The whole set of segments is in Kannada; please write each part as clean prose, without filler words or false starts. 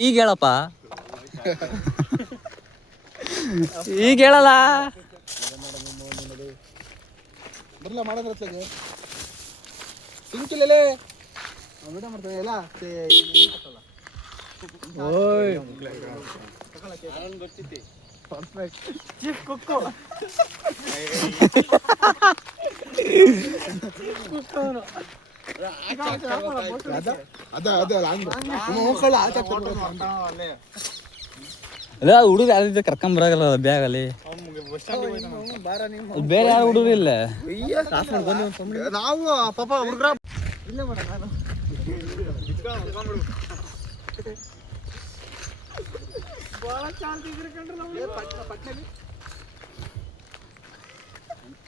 ಈಗ ಹೇಳಪ್ಪ, ಈಗ ಹೇಳಲ್ಲ. ಬರಲ್ಲ ಮಾಡೋದ್ರತ್ಲಾಗೆ ಸಿಂಕಿಲ್ಲೇ ವಿಡಿಯೋ ಮಾಡ್ತಾರೆ ಎಲ್ಲ ಓಯ್ ಬರ್ತಿದ್ದೆ ಪರ್ಫೆಕ್ಟ್ ಚೀಫ್ ಕುಕ್ಕು ಅದ ಹುಡುಗ ಯಾವ್ದಿದ್ದ ಕರ್ಕೊಂಬರಾಗಲ್ಲ ಬ್ಯಾಗಲ್ಲಿ. ಬೇರೆ ಯಾರು ಹುಡುಗರು ಇಲ್ಲ. ನಾವು ಪಾಪ ಹುಡುಗ್ರ ಇಲ್ಲ ಮಾಡ ನಾನು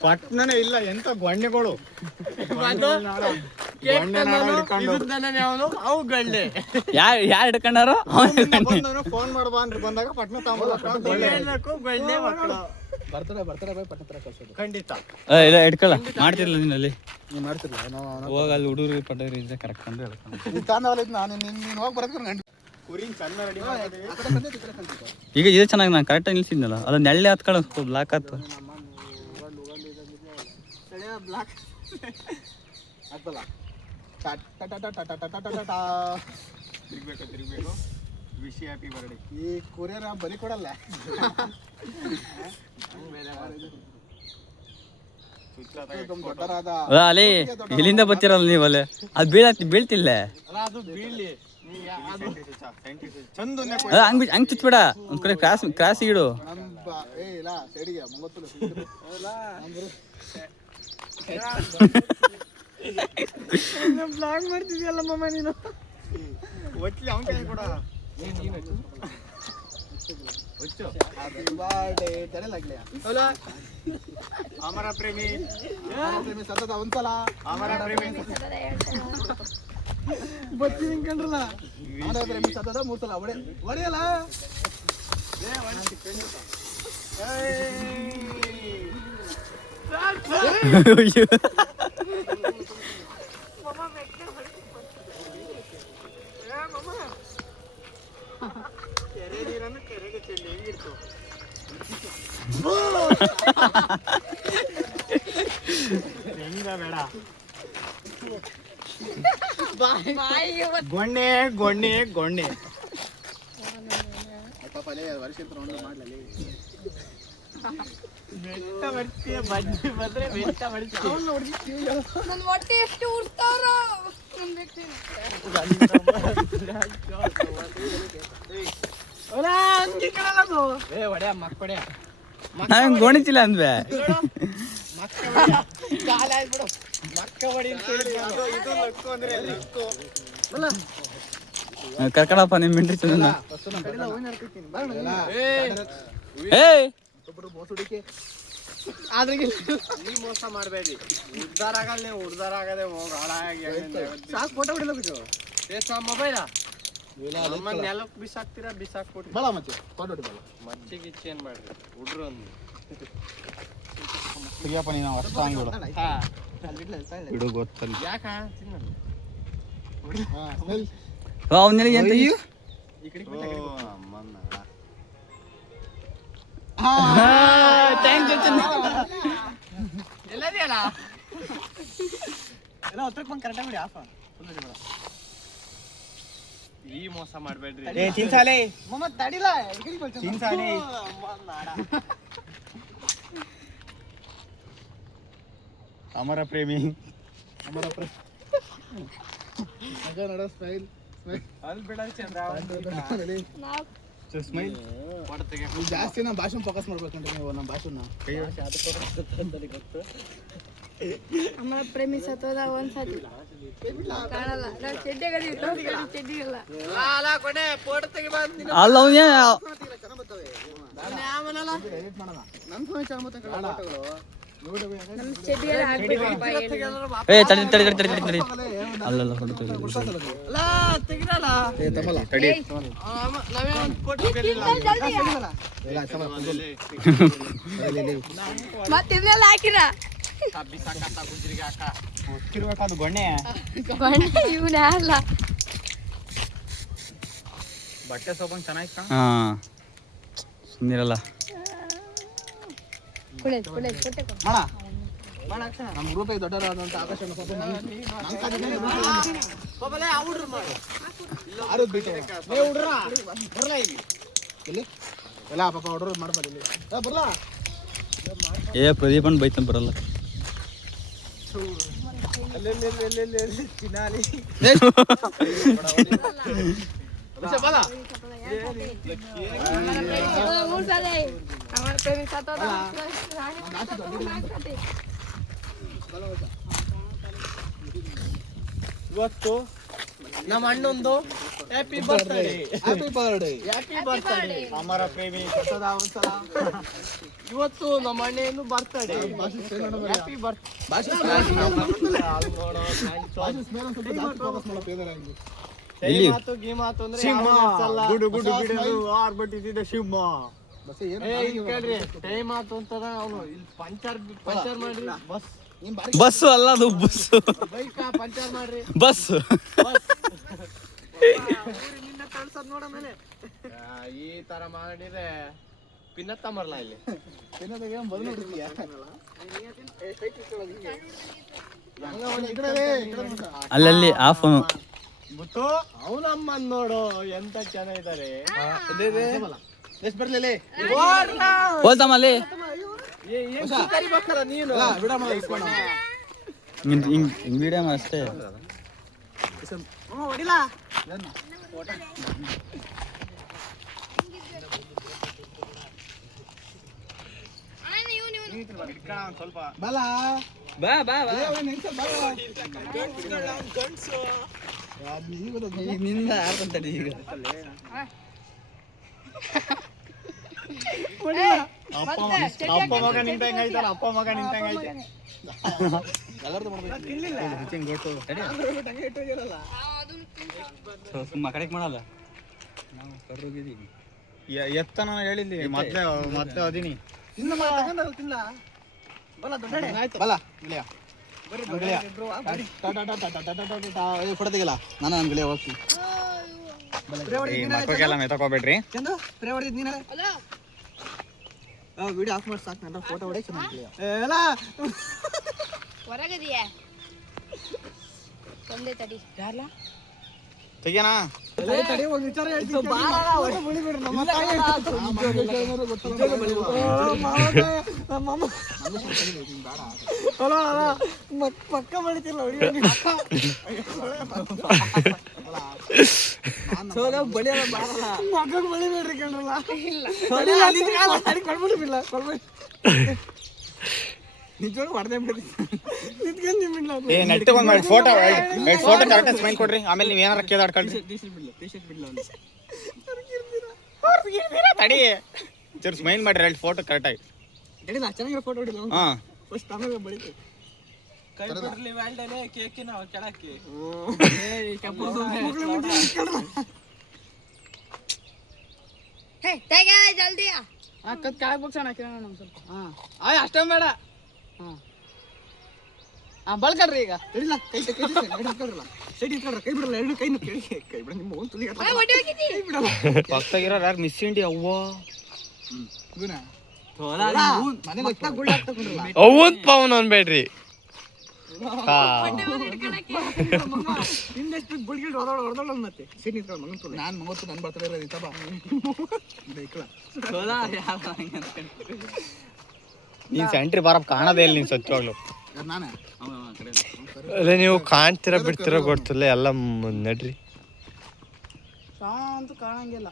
ಪಟ್ನನೇ ಇಲ್ಲ ಎಂತ ಗೊಂಡೆಗಳು ಅವು ಗಂಡೆ ಯಾರು ಹಿಡ್ಕೊಂಡಾರೋ ಫೋನ್ ಮಾಡುವ ಅಂದ್ರೆ ಬಂದಾಗ ಪಟ್ನ ಬರ್ತಾರೆ ಪಟ್ನ ಕಳ್ಸೋದು ಖಂಡಿತ. ಇಲ್ಲ ಹಿಡ್ಕೊಳ್ಳ ಮಾಡ್ತಿರ್ಲ ನೀನಲ್ಲಿ ನೀವು ಮಾಡ್ತಿರ್ಲ ಹೋಗ ಅಲ್ಲಿ ಹುಡುಗರು ಪಟ್ಟರಿ ಇದೆ ಕರೆಕ್ಟ್ ಅಂದ್ರೆ ಹೇಳ್ಕೊಂಡು ನೀನು ತಾಂದವಲ್ಲ ಇದು ನಾನು ನೀನು ಹೋಗಿ ಬರೋದಕ್ಕೆ ಗಂಡು ಈಗ ಇದೆ ಚೆನ್ನಾಗಿ ನಾನು ಕರೆಕ್ಟಾಗಿ ನಿಲ್ಸಿದ್ನಲ್ಲ ಅದು ನೆಳ್ಳೆ ಹತ್ಕೊಳ್ಳೋ ಬ್ಲಾಕ್ ಆಯ್ತು. ಬ್ಲಾಕ್ ಆಗ್ತಲ್ಲ ತಿರ್ಬೇಕು ವಿಶ್ ಹ್ಯಾಪಿ ಬರ್ಡೇ. ಈ ಕೊರಿಯರ್ ಬರೀ ಕೊಡಲ್ಲ. ಅಲ್ಲಿ ಇಲ್ಲಿಂದ ಬರ್ತಿರಲ್ಲ ನೀವು ಅಲ್ಲಿ ಅದು ಬೀಳ್ತಿಲ್ಲ ಹಂಗ್ ಚುಚ್ಬೇಡ ಒಂದ್ ಕಡೆ ಕ್ರಾಸ್ ಇಡು. ಬ್ಲಾಗ್ ಮಾಡ್ತಿದ್ಯಲ್ಲ ಮಮ್ಮ ನೀನು ಒಟ್ಲಿ ಅವನ ಕೈ ಕೊಡ ಅಮರ ಪ್ರೇಮಿ ಸತತ ಒಂದ್ಸಲ ಅಮರ ಪ್ರೇಮಿ ಬರ್ತೀನಿ ಕಂಡ್ರಲ್ಲ ಅಮರ ಪ್ರೇಮಿ ಸತತ 3 ಸಲ ಹೊಡೆಯಲ್ಲ. ಕೆರೆ ನೀರನ್ನು ಕೆರೆಗೆ ಚೆಲ್ಲಿ ಹೆಂಗಿರ್ತು ಹೆಂಗ ಬೇಡ ಗೊಣ್ಣೆ ಗೊಣ್ಣೆ ಗೊಣ್ಣೆ ಪಾಪಲೇ ವರ್ಷ ಮಾಡ್ಲಲ್ಲಿ ಬೆಟ್ಟ ಬರ್ತೀಯ ಬಜ್ಜಿ ಬಂದ್ರೆ ಬೆಟ್ಟ ಬರ್ತೀಯ ನನ್ನ ಹೊಟ್ಟೆ ಎಷ್ಟು ಉರ್ತಾರ ಗೋಣಿತಿಲ್ಲ ಅಂದ್ವೆ ಕರ್ಕಡಪ್ಪ ನಿಮ್ ಮಿಂಟ್ರಿ ಚಂದ ಆದ್ರೆ ಈ ಮೋಸ ಮಾಡಬೇಡಿ. ಉದ್ದಾರ ಆಗಲ್ಲ ನೀವು ಉದ್ದಾರ ಆಗದೆ ಹೋಗಿ ಹಾಳಾಗಿ ಸಾಕು ಫೋಟೋ ಬಿಡಲು ಮೊಬೈಲ ನೆಲಕ್ಕೆ ಬಿಸಾಕ್ತೀರಾ ಬಿಸಾಕ್ಬಿಟ್ಟು ಬಲ ಮಚ್ಚಿ ಫೋಟೋ ಹೊಡಿಬಲ್ಲ ಮಚ್ಚಿಗೆ ಇಚ್ಚಿ ಏನು ಮಾಡ್ರಿ ಹುಡ್ರು ಒಂದು ಸಿಗಪ್ಪ ನೀನು ಅಷ್ಟ ಹಂಗಿಡು ಬಿಡು ಗೊತ್ತಲ್ಲ ಯಾಕ ಅವನಲ್ಲಿ ಎಂತ ಈ ಕಡೆ ಅಮ್ಮನ್ನ ಎಲ್ಲದಿಯಲ್ಲ ಎಲ್ಲ ಹತ್ರಕ್ಕೆ ಬಂದು ಕರೆಕ್ಟಾಗಿ ಬಿಡಿ ಆಫ್ ಈ ಮೋಸ ಮಾಡಬೇಡ್ರಿ. ತಿನ್ಸಾಲೆ ಮಮ್ಮ ತಡಿಲ್ಲ ತಿನ್ಸಾಲೆ ಅಮರ ಪ್ರೇಮಿ ಅಗ ನಡ ಸ್ಮೈಲ್ ಅಲ್ಲಿ ಬಿಡ ಚಂದ್ರ ಸ್ಮೈಲ್ ಜಾಸ್ತಿ ನಮ್ಮ ಭಾಷಣ ಫೋಕಸ್ ಮಾಡ್ಬೇಕಂತ ನೀವು ನಮ್ಮ ಭಾಷಣ ಅಮರ ಪ್ರೇಮಿ ಸತ್ತೋದ ಒಂದ್ಸತಿ ಕಾಣಲ್ಲ ನಾವು ಚೆಡ್ಡಿಗಲ್ಲ ಅಲ್ಲ ನನ್ನ ಫೋನ್ ಚಾಮತ ಫೋಟೋಗಳು ನಮ್ಮ ಚಡ್ಡಿಗೆಲ್ಲ ಹಾಕ್ಬೇಕಪ್ಪ ಏ ತಡಿ ತಡಿ ತಡಿ ತಡಿ ತಡಿ ಅಲ್ಲಲ್ಲ ಹೊಡಿತು ತಡಿ ಮತ್ತೆ ಇದನ್ನೆಲ್ಲ ಹಾಕಿರ ಅದು ಗೊಣ್ಣೆ ಇವನೇ ಅಲ್ಲ ಬಟ್ಟೆ ಸೋಪಂಗ್ ಚೆನ್ನಾಗಿ ಹಾ ಸುಮ್ಮನಿರಲ್ಲ ಕುಳೇದು ಕುಳೇದು ಕೊಟ್ಟೆ ಕೊಡು. ನಮ್ಮ ಗ್ರೂಪ್ ದೊಡ್ಡವರಾದಂತ ಆಕಾಶ ಎಲ್ಲ ಪಾಪ ಹುಡ್ರು ಮಾಡ್ಬಾರ್ದು ಬರ್ಲಾ ಏ ಪ್ರದೀಪನ್ ಬೈತನ್ ಬರಲ್ಲ ಚಿನಾಲಿ আমার প্রেমিক সাথে ಇವತ್ತು ನಮ್ಮ ಅಣ್ಣಂದು ಹ್ಯಾಪಿ ಬರ್ತ್ಡೇ ಅಮರ ಪ್ರೇಮಿ ಸತತ ಒಂದ್ಸಲ ಇವತ್ತು ನಮ್ಮ ಅಣ್ಣನ ಬರ್ತ್ಡೇ ಹ್ಯಾಪಿ ಎಲ್ಲಿ? ಮಾತು ಗಿ ಮಾತು ಅಂದ್ರೆ ಆರ್ಬಿಟ್ಟಿದ್ದ ಶಿವಮ್ಮ ಕೇಳ್ರಿ ಟೈಮ್ ಆತು ಅಂತದ ಅವನು ಇಲ್ಲಿ ಪಂಚರ್ ಮಾಡ್ರಿ ಬಸ್ ಬಸ್ಸು ಅಲ್ಲ ಅದು ಬಸ್ಸು ಬೈಕ್ ಪಂಚರ್ ಮಾಡ್ರಿ ಬಸ್ ಈ ತರ ಮಾಡಿದ್ರೆ ಪಿನ್ನತ್ತ ಮರಲ್ಲ ಇಲ್ಲಿ ಅಲ್ಲಲ್ಲಿ ಆ ಫೋನು ಮುತ್ತು ಅವನಮ್ಮ ನೋಡು ಎಂತ ಚೆನ್ನಾಗಿದ್ದಾರೆ ಬರ್ಲಿ ಹೋಲ್ತಮ್ಮ ಅಲ್ಲಿ ಕರಿಬೇಕಲ್ಲ ನೀನು ಹಿಂಗ್ ವಿಡಿಯೋ ಅಷ್ಟೇ ಸ್ವಲ್ಪ ಬಾ ಬಾ ಬಾ ನಿಂದ ಆಡ್ತಂತಡಿ ಈಗ ಅಪ್ಪ ಮಗ ನಿಂತಂಗ ಐತಲ್ಲ ಅಪ್ಪ ಮಗ ನಿಂತಂಗ ಐತೆ ಸುಮ್ಮ ಕಡೆಕ್ ಮಾಡಲ್ಲ ನಾವು ಕರ್ರೋಗಿದ್ದೀವಿ ಎತ್ತನ ಹೇಳಿದ್ದಿ ಮತ್ತೆ ಮತ್ತೆ ಅದೀನಿ ಫೋಟೋ ತೆಗಿಲ್ಲ ನಾನು ನನ್ನ ಗೆಳೆಯ ಹೋಗ್ತೀನಿ ಮಕ್ಕಳಿಗೆಲ್ಲ ಮೆತಕೋಬೇಡ್ರಿ ವಿಡಿಯೋ ಆಫ್ ಮಾಡಿ ಸಾಕು ನನ್ನ ಫೋಟೋ ಹೊಡೆ ಹೊರಗದಿಯಾ ಒಂದೇ ತಡಿ ಯಾರಲ್ಲ ತೆಗಿಯಣ ಪಕ್ಕ ಬಳಿತಿಲ್ಲ ಬಳಿಯಲ್ಲ ಮಕ್ಕಳು ಬಳಿಬೇಡ್ರಿ ಕಣ್ರಲ್ಲ ಕೊಡ್ಬಿಡ್ಬಿಲ್ಲ ಕೊಡ್ಬೇಡಿ ನಿಜವಾಗ್ಲೂ ಹೊಡೆದೇ ಬಿಡ್ರಿ ನಿಂತ್ಕೊಂಡು ನಿಮ್ಮಿಲ್ಲ ನೆಟ್ಟಿಗೆ ಒಂದು ಮಾಡಿ ಫೋಟೋ ಫೋಟೋ ಕರೆಕ್ಟ್ ಸ್ಮೈಲ್ ಕೊಡ್ರಿ ಆಮೇಲೆ ನೀವು ಏನಾರ ಕೇಳಾಡ್ಕೊಳ್ಳಿ ತಡಿ ಚೂರು ಸ್ಮೈಲ್ ಮಾಡ್ರಿ ಎರಡು ಫೋಟೋ ಕರೆಕ್ಟಾಗಿ ಹೇಳಿಲ್ಲ ಚೆನ್ನಾಗಿರೋ ಫೋಟೋ ಹೊಡಿಲ್ಲ ಹಾಂ ಫಸ್ಟ್ ಆಮೇಲೆ ಬಳಿತು ಕೈ ಬಿಡ್ಲಿ ವ್ಯಾಲ್ಡನೆ ಕೇಕಿನ ಕೆಳಕ್ಕೆ ಹೇ ತೆಗೆ ಜಲ್ದಿ ಕತ್ ಕೆಳಗೆ ಬಗ್ಸೋಣ ಹಾಕಿರೋಣ ನಮ್ಮ ಸ್ವಲ್ಪ ಹಾಂ ಆಯ್ ಅಷ್ಟೊಂದು ಬೇಡ ಹಾಂ ಬಳ್ಕಲ್ರಿ ಈಗ ಹಿಡಿಲ್ಲ ಕೈ ಇಟ್ಕೊಳ್ರಲ್ಲ ಸೈಡ್ ಇಟ್ಕೊಳ್ರ ಕೈ ಬಿಡಲ್ಲ ಎರಡು ಕೈನು ಕೇಳಿ ಕೈ ಬಿಡ ನಿಮ್ಮ ಓನ್ ತುಲಿ ಹೊಡಿ ಹೋಗಿದ್ದಿ ಕೈ ಬಿಡಲ್ಲ ಪಕ್ಕದಾಗಿರೋ ಯಾರು ಮಿಸ್ ಇಂಡಿ ಅವ್ವ ಮನೆಗೆ ಒಟ್ಟಾಗ ಗುಳ್ಳ ಹಾಕ್ತಕೊಂಡ್ರಲ್ಲ ಅವನ್ ಪವನ್ ಅನ್ಬೇಡ್ರಿ ಇನ್ನೆಷ್ಟು ಗುಳ್ಗಿಡ್ ಹೊರದೊಳ ಮತ್ತೆ ಸೈಡ್ ನಿಂತ್ಕೊಂಡು ಮಗನ್ ತುಲಿ ನಾನು ಮಗತ್ತು ನನ್ನ ಬರ್ತದೆ ಇರೋದು ತಬ ಇಕ್ಕಳ ನೀನ್ ಸೆಂಟ್ರಿ ಬರಪ್ ಕಾಣದೇ ಇಲ್ಲ ನೀನ್ ಸತ್ಯವಾಗ್ಲು ನಾನೇ ಅಲ್ಲ ನೀವು ಕಾಣ್ತಿರ ಬಿಡ್ತಿರ ಗೊತ್ತಿಲ್ಲ ಎಲ್ಲ ನಡ್ರಿ ಅಂತೂ ಕಾಣಂಗಿಲ್ಲ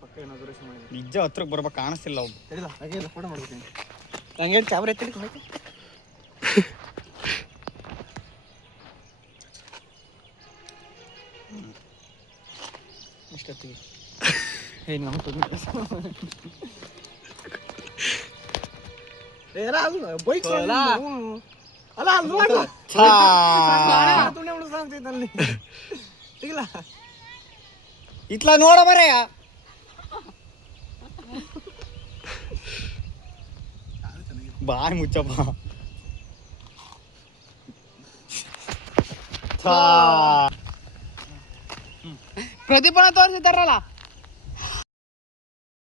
ಪಕ್ಕ ಏನಾದ್ರು ನಿಜ ಹತ್ರಕ್ಕೆ ಬರ್ಬೇಕು ಕಾಣಿಸ್ತಿಲ್ಲ ಅವು ಹೇಳಿಲ್ಲ ಹಾಗೆ ಫೋಟೋ ಮಾಡ್ತೀನಿ ಹಂಗೆ ಕ್ಯಾಮ್ರಾ ಎತ್ತಿ ಇಷ್ಟೊತ್ತಿಗೆ ನಮ್ಮ ಬೈಕ್ ಅಲ್ಲ ಅದು ಸಾಂಗ್ತೈತಲ್ಲಿ ಇಲ್ಲ ಇತ್ಲ ನೋಡ ಮರೆಯ ಬಾಯ್ ಮುಚ್ಚಪ್ಪ ಪ್ರತಿಭಟನೆ ತೋರಿಸಿದಾರಲ್ಲ